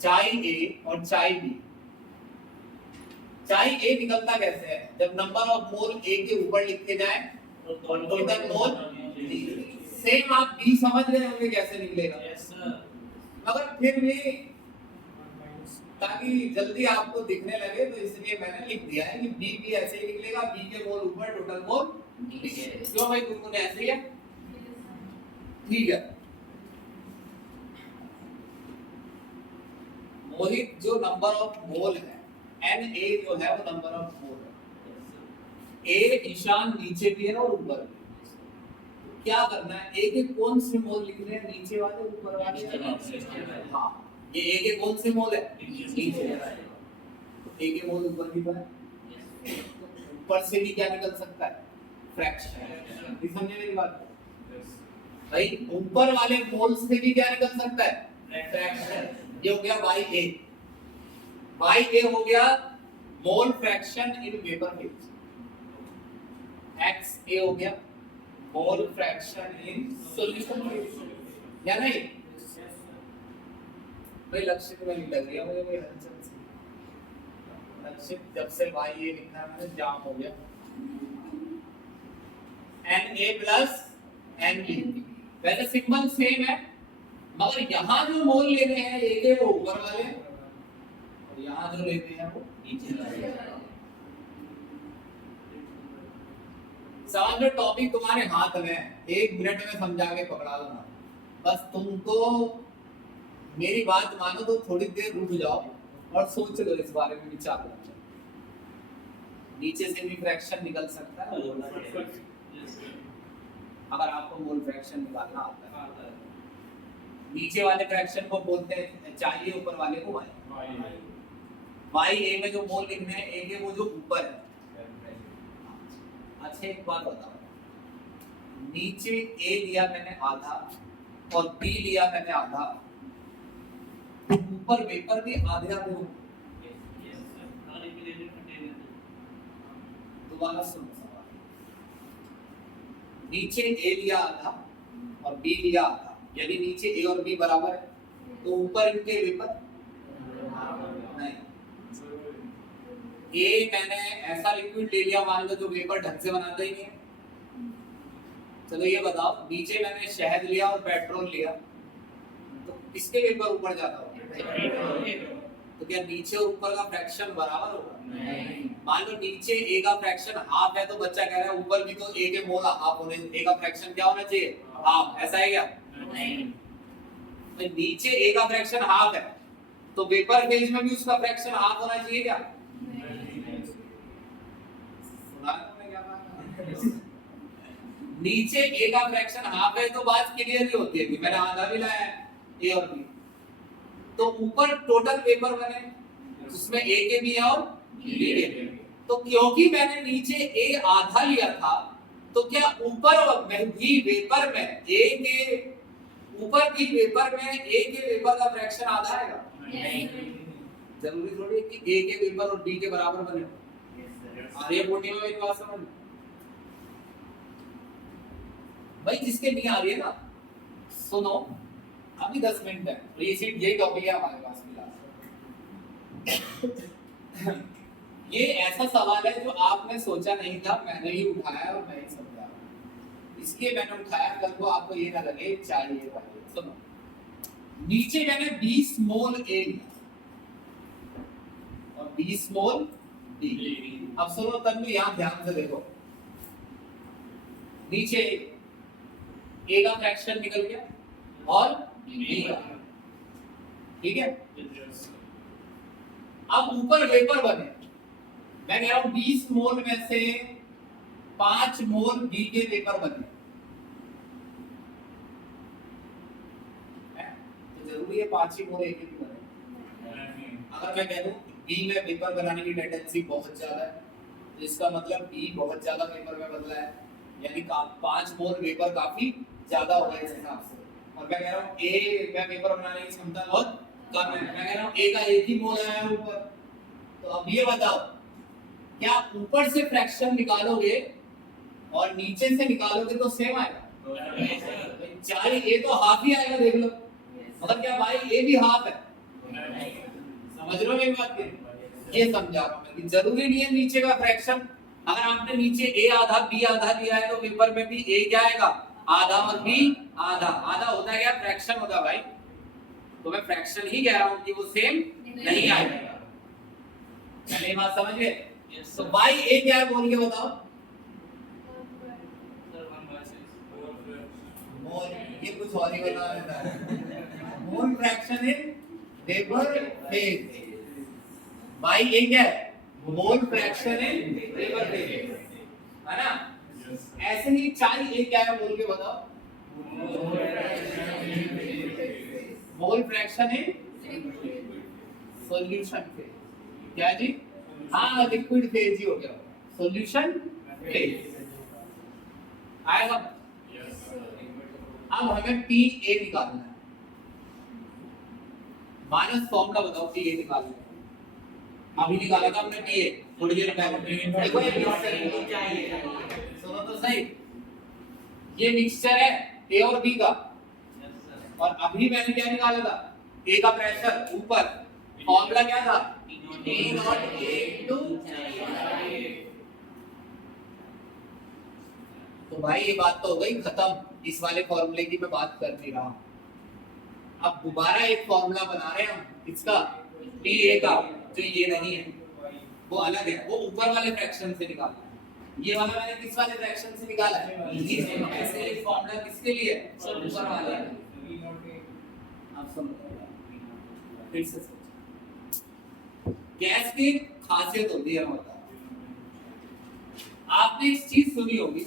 चाय ए और चाय बी, चाय ए निकलता कैसे है? जब नंबर ऑफ मोल ए के ऊपर लिखे जाए और टोटल मोल, सेम आप बी समझ रहे होंगे कैसे निकलेगा, यस सर मगर फिर भी ताकि जल्दी आपको दिखने लगे तो इसलिए मैंने लिख दिया है कि बी भी ऐसे ही निकलेगा, बी के मोल ऊपर टोटल मोल नीचे। क्यों भाई, गुनगुन ऐसे ही है? ठीक है। मोहित जो नंबर ऑफ मोल है, एन ए जो है वो नंबर ऑफ मोल है। ए ईशान नीचे भी है और ऊपर भी। क्या करना है, ए के कौन से मोल लिखने हैं, नीचे वाले ऊपर वाले? हाँ, ये ए के कौन से मोल है? नीचे वाले। ए के मोल ऊपर भी तो है, ऊपर से भी क्या निकल सकता है? फ्रैक्शन। समझे मेरी बात? भाई ऊपर वाले मोल से भी क्या निकल सकता है? फ्रैक्शन। ये हो गया बाई ए, बाई ए हो गया mole fraction in vapour phase, X A हो गया mole fraction in solution phase, या नहीं? भाई लक्षित में नहीं लग रही है मुझे कोई हलचल सी, लक्षित जब से भाई ये लिखना मैंने जाम हो गया। N A plus N B, वैसे सिंबल सेम है, मगर यहाँ जो मोल ले रहे हैं ए के वो ऊपर वाले और यहाँ जो लेते हैं वो नीचे वाले। समझ लो, टॉपिक तुम्हारे हाथ में है, 1 मिनट में समझा के पकड़ा दूंगा, बस तुमको मेरी बात मानो तो थोड़ी देर रुक जाओ और सोच लो इस बारे में, विचार करो। नीचे से भी फ्रैक्शन निकल सकता है अगर आपको मोल फ्रैक्शन निकालना आता है। नीचे वाले फ्रैक्शन को बोलते हैं चाहिए, ऊपर वाले को वाई। वाई ए में जो मोल लिखने हैं, ए के वो जो ऊपर है। अच्छा एक बात बताओ, नीचे ए लिया मैंने आधा और बी लिया मैंने आधा, ऊपर वेपर भी आधे आधे हो। दोबारा सुनो सवाल, नीचे ए लिया आधा और बी लिया आधा, यदि नीचे ए और बी बराबर है तो ऊपर इनके वेपर नहीं। ए मैंने ऐसा लिक्विड ले लिया मान लो जो वेपर ढंग से बनाता ही नहीं है। चलो ये बताओ, नीचे मैंने शहद लिया और पेट्रोल लिया, तो किसके वेपर ऊपर जाता होगा? तो क्या नीचे और ऊपर का फ्रैक्शन बराबर होगा? नहीं। मान लो नीचे ए का फ्रैक्शन हाफ है तो बच्चा कह रहा है ऊपर भी तो ए के मोल हाफ होने, ए का फ्रैक्शन क्या होना चाहिए? हाफ। ऐसा है क्या? नहीं। तो नीचे ए का फ्रैक्शन हाफ है तो वेपर फेज में भी उसका फ्रैक्शन हाफ होना चाहिए क्या? नहीं। सुना तुमने क्या बात? नीचे ए का फ्रैक्शन हाफ है तो बात क्लियर ही होती है कि मैंने आधा भी लाया है ए और बी, तो ऊपर टोटल पेपर बने उसमें ए के भी है और बी के भी। तो क्योंकि मैंने नीचे ए आधा लिया था तो क्या ऊपर में भी वेपर में ए के ऊपर भी वेपर में ए के वेपर का फ्रैक्शन आधा आएगा? नहीं। जरूरी थोड़ी है कि ए के वेपर और बी के बराबर बने। आर्य पूर्णिमा में बात समझ भाई, जिसके नहीं आ रही है ना सुनो, अभी 10 मिनट है, रिसीट यही टॉपिक है हमारे पास फिलहाल। ये ऐसा सवाल है जो आपने सोचा नहीं था, मैंने ही उठाया और मैं ही समझा, इसलिए मैंने उठाया, कल को आपको ये ना लगे चाहिए भाई। सुनो, नीचे मैंने 20 मोल ए लिया और 20 मोल बी। अब सुनो तन्वी, यहां ध्यान से देखो, नीचे ए का फ्रैक्शन निकल गया और बी का, ठीक है। अब ऊपर वेपर बने, मैं कह रहा हूं 20 मोल में से 5 मोल बी के वेपर बने, तो जरूरी है 5 ही मोल ए के भी बने। अगर मैं कह दूं बी में वेपर बनाने की टेंडेंसी बहुत ज्यादा है, तो इसका मतलब बी बहुत ज्यादा वेपर में बदला है, यानी 5 मोल वेपर काफी ज्यादा होगा इस हिसाब से। और मैं कह रहा हूं ए में वेपर बनाने की क्षमता बहुत कम है, मैं कह रहा हूं ए का एक ही मोल आया है ऊपर। तो अब ये बताओ, क्या ऊपर से फ्रैक्शन निकालोगे और नीचे से निकालोगे तो सेम आएगा? चाहे ए तो हाफ ही आएगा, देख लो, मतलब क्या भाई ए भी हाफ है? समझ रहे हो मेरी बात? ये समझा रहा हूं मैं कि जरूरी नहीं है नीचे का फ्रैक्शन, अगर आपने नीचे ए आधा बी आधा लिया है तो पेपर में भी ए क्या आएगा? आधा और बी आधा। आधा होता है क्या? फ्रैक्शन होता है भाई। तो मैं फ्रैक्शन ही कह रहा हूं कि वो सेम नहीं आएगा। पहले बात समझ गए? तो भाई ए क्या है बोल के बताओ। मोल, ये कुछ और ही बता रहा है। मोल फ्रैक्शन इन वेपर फेज। भाई ये क्या है? मोल फ्रैक्शन इन वेपर फेज, है ना? ऐसे ही चाय ए क्या है बोल के बताओ। मोल फ्रैक्शन इन सॉल्यूशन फेज। क्या जी? हाँ, लिक्विड फेज ही हो गया, सॉल्यूशन फेज आएगा। अब हमें पी ए निकालना है, माइनस फॉर्मूला बताओ पी ए निकालने का। अभी निकाला था हमने पी ए थोड़ी देर पहले। देखो ये मिक्सचर चाहिए, सुनो तो सही, ये मिक्सचर है ए और बी का, और अभी मैंने क्या निकाला था? ए का प्रेशर ऊपर, फॉर्मूला क्या था? P नॉट A into तो भाई ये बात तो हो गई खत्म, इस वाले फॉर्मूले की मैं बात कर नहीं रहा। अब दोबारा एक फॉर्मूला बना रहे हैं हम, इसका PA का, जो ये नहीं है वो अलग है, वो ऊपर वाले फ्रैक्शन से निकाला है। ये वाला मैंने किस वाले फ्रैक्शन से निकाला है? ऐसे एक फॉर्मूला किसके लिए है? ऊपर वाले। आप समझ फिर से गैस की खासियत होती है, बता आपने एक चीज सुनी होगी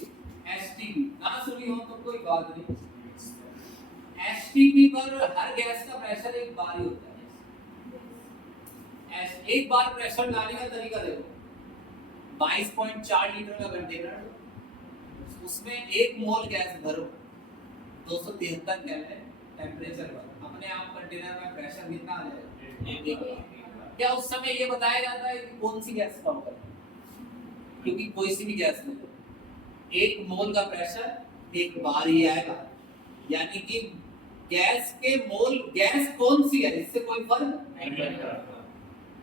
एसटीपी, ना सुनी हो तो कोई बात नहीं। एसटीपी पर हर गैस का प्रेशर एक बार ही होता है। एक बार प्रेशर डालने का तरीका देखो, 22.4 लीटर का कंटेनर, उसमें 1 मोल गैस भरो, 273 केल्विन टेम्परेचर पर, अपने आप कंटेनर में प्रेशर कितना आ जाएगा? क्या उस समय ये बताया जाता है कि कौन सी गैस का होगा? क्योंकि कोई सी भी गैस ले लो, 1 मोल का प्रेशर एक बार ही आएगा, यानी कि गैस के मोल, गैस कौन सी है इससे कोई फर्क नहीं पड़ता,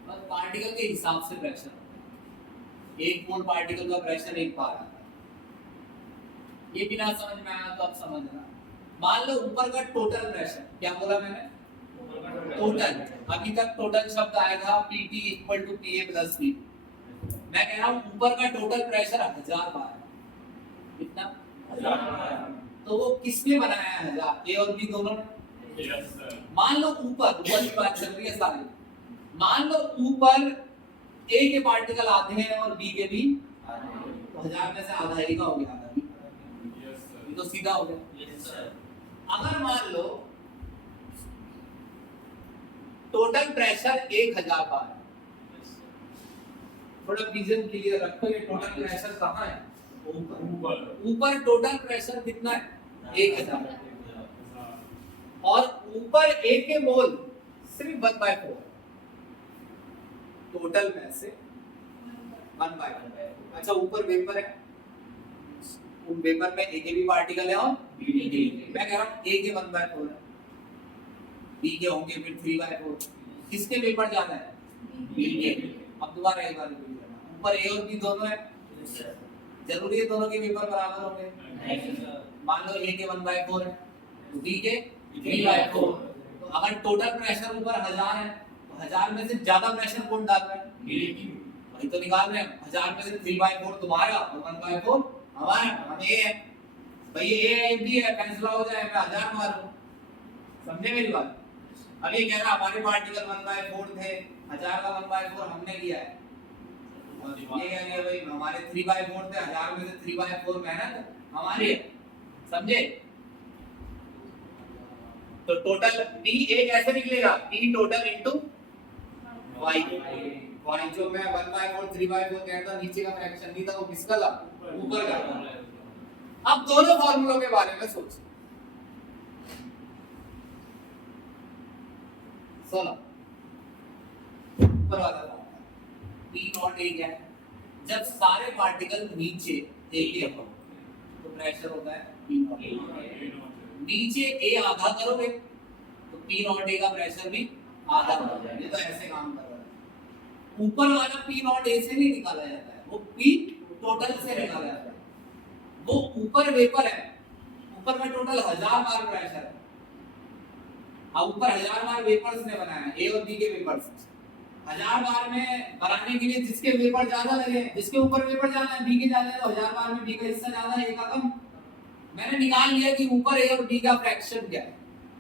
बस पार्टिकल के हिसाब से प्रेशर, 1 मोल पार्टिकल का प्रेशर एक बार आता है। ये बिना समझ में आया तो अब समझना। मान लो ऊपर का टोटल प्रेशर, क्या बोला मैंने? टोटल। अभी तक टोटल शब्द आया था PT equal to PA plus V। मैं कह रहा हूं ऊपर का टोटल प्रेशर 1000 बार है। कितना? 1000 बार। तो वो किसने बनाया है 1000? A और B दोनों ने। Yes sir. मान लो ऊपर की बात चल रही है सारी, मान लो ऊपर A के पार्टिकल आधे हैं और B के भी आधे, तो 1000 में से आधा A का हो गया, आधा B। Yes sir. ये तो सीधा हो गया। Yes sir. अगर मान लो टोटल प्रेशर 1000 बार है, थोड़ा विजन क्लियर रखो, ये टोटल प्रेशर कहाँ है? ऊपर। ऊपर टोटल प्रेशर कितना है? 1000, और ऊपर A के मोल सिर्फ 1/4, टोटल में से 1/4। अच्छा, ऊपर वेपर है, उन वेपर में A के भी पार्टिकल है और B के भी। मैं कह रहा हूँ A के 1/4 है, बी के होंगे फिर 3/4। किसके पेपर जाना है? बी के। अब दोबारा एक बार रिपीट करना, ऊपर ए और बी दोनों है, जरूरी है दोनों के पेपर बराबर होंगे? मान लो ए के 1/4 है तो बी के 3/4। तो अगर टोटल प्रेशर ऊपर 1000 है तो 1000 में से ज्यादा प्रेशर कौन डाल रहा है? वही तो निकाल रहे हैं। 1000 में से 3/4 तुम्हारा और 1/4 हमारा, हम ए है भाई, ए बी है, फैसला हो जाए, मैं 1000 मारूं। समझे मेरी बात? अब ये कह रहा हमारे पार्टिकल 1/4 थे, 1000 का 1/4 हमने किया है, और ये कह रही है भाई हमारे 3/4 थे, 1000 में से 3/4 मेहनत हमारी है। समझे? तो टोटल P ए कैसे निकलेगा? P total into Y। Y जो मैं 1/4 3/4 कहता, नीचे का फ्रैक्शन नहीं था, वो किसका था? ऊपर का। अब दोनों फार्मूलों के बारे में सोचो। सुनो, ऊपर वाला P नॉट ए क्या है? जब सारे पार्टिकल नीचे एक ही हो तो प्रेशर होता है P नॉट। नीचे ए आधा करोगे तो P नॉट ए का प्रेशर भी आधा हो जाएगा। ये तो ऐसे काम कर रहा है। ऊपर वाला P नॉट ए से नहीं निकाला जाता है, वो P टोटल से निकाला जाता है। वो ऊपर वेपर है, ऊपर में टोटल 1000 बार प्रेशर है। अब ऊपर 1000 बार वेपर्स ने बनाया है, ए और बी के वेपर्स। 1000 बार में बनाने के लिए जिसके वेपर ज्यादा लगे, जिसके ऊपर वेपर ज्यादा है, बी के ज्यादा है, तो 1000 बार में बी का हिस्सा ज्यादा है, ए का कम। मैंने निकाल लिया कि ऊपर ए और बी का फ्रैक्शन क्या है।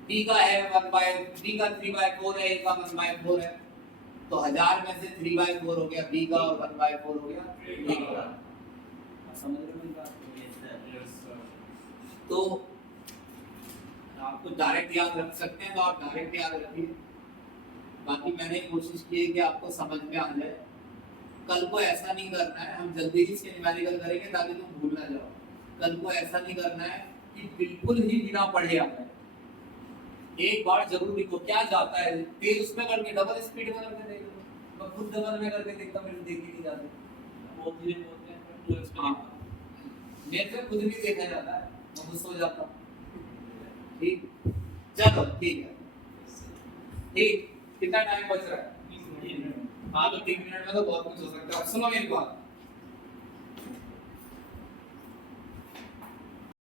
बी का है 1/बी का 3/4 है, ए का 1/4 है, तो 1000 में से 3/4 हो गया बी का और 1/4 हो गया ए का। समझ रहे हो मेरी बात? तो आपको डायरेक्ट याद रख सकते हैं तो आप डायरेक्ट याद रखिए। बाकी मैंने कोशिश की है कि आपको समझ में आ जाए। कल को ऐसा नहीं करना है, हम जल्दी ही इसके न्यूमेरिकल करेंगे ताकि तुम भूल ना जाओ। कल को ऐसा नहीं करना है कि बिल्कुल ही बिना पढ़े आता है। एक बार जरूर लिखो क्या जाता है, तेज उसमें करके डबल स्पीड में करके देख लो। मैं खुद डबल में करके देखता, मेरे देख ही नहीं जाते, बहुत धीरे बोलते हैं पर हाँ मेरे से खुद नहीं देखा जाता है, मैं गुस्सा हो जाता हूँ। ठीक, चलो ठीक है, ठीक। कितना टाइम बच रहा है? हाँ तो 3 मिनट में तो बहुत कुछ हो सकता है। सुनो मेरी बात,